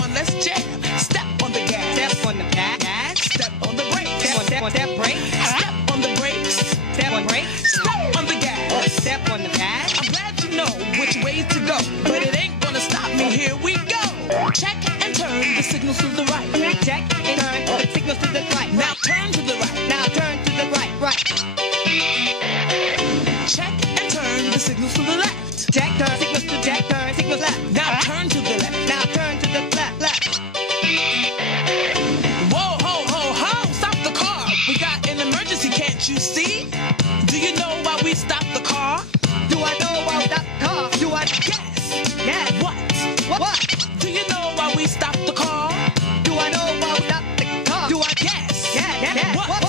on, let's jam. Step on the gas. Step on the gas. Step on the brakes. Step on that brake. Step on the brakes. Step on brake. Step on the gas. Step on the gas. I'm glad you know which way to go, but it ain't gonna stop me. Here we go. Check and turn the signals to the right. Check and turn the signals to the right. Now turn to the right. Now turn to the right. Right. Check and turn the signals to the left. Check, turn signals to check, turn signals left. Now turn to the left. Now turn to the left. Left. Whoa, ho, ho, ho! Stop the car. We got an emergency, can't you see? Do you know why we stopped the car? Do I know about that car? Do I Yes. Yes. What? What? Do you know why we stopped the car? Do I know about that car? Do I guess? Yeah. What? What?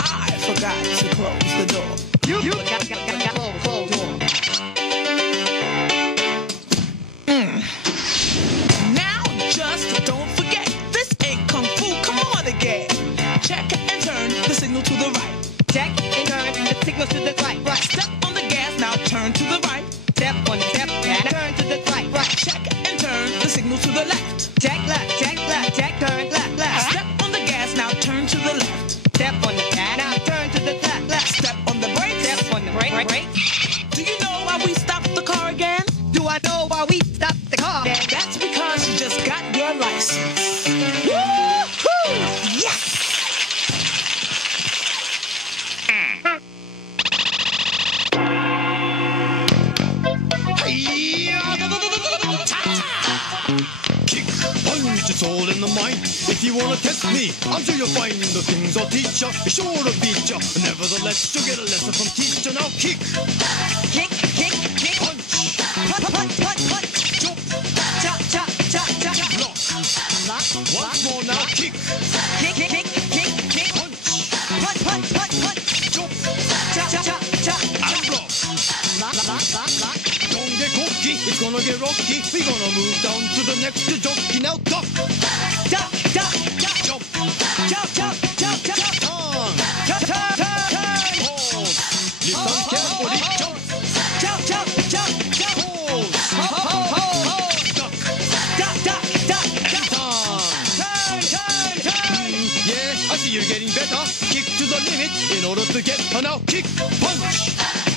I forgot to close the door. You got close door. Now just don't forget, this ain't kung fu. Come on again. Check and turn the signal to the right. Check and turn the signals to the right. Right. Step on the gas, now turn to the right. Step on the step. Now turn to the right. Right. Check and turn the signal to the left. Check left. Check left. Check turn left. Left. Step on the gas, now turn to the left. Step on the gas. Now turn to the left. Left. Step on the brakes. Step on the brake. Brake. Do you know why we stopped the car again? Do I know why we stopped the car? That's because you just got your license. Woo-hoo! Yes! Kick, punch, it's all in the mind. If you wanna test me, I'm sure you'll find the things I'll teach ya. Be sure to beat ya. Nevertheless, you'll get a lesson from teacher. Now kick, Kick, kick, kick. punch, Punch, punch, punch. jump, Chop, chop, chop, chop. block. Lock, Once more now, kick, kick, kick, kick, kick. punch, Punch, punch, punch, punch. jump, Chop, chop, chop. and block. Lock, lock, lock, lock. Don't get cocky, it's gonna get rocky. We're gonna move down to the next jockey. Now duck, Duck, duck, duck. jump, Chop, chop, chop, chop. turn, Chop, chop, turn. pause. Listen carefully, jump, Chop, chop, chop, chop. pause. Ho, ho, ho, ho. Duck, Duck, duck, duck, and duck. turn. Turn, turn, turn. Yeah, I see you're getting better. Kick to the limit in order to get a now kick, punch.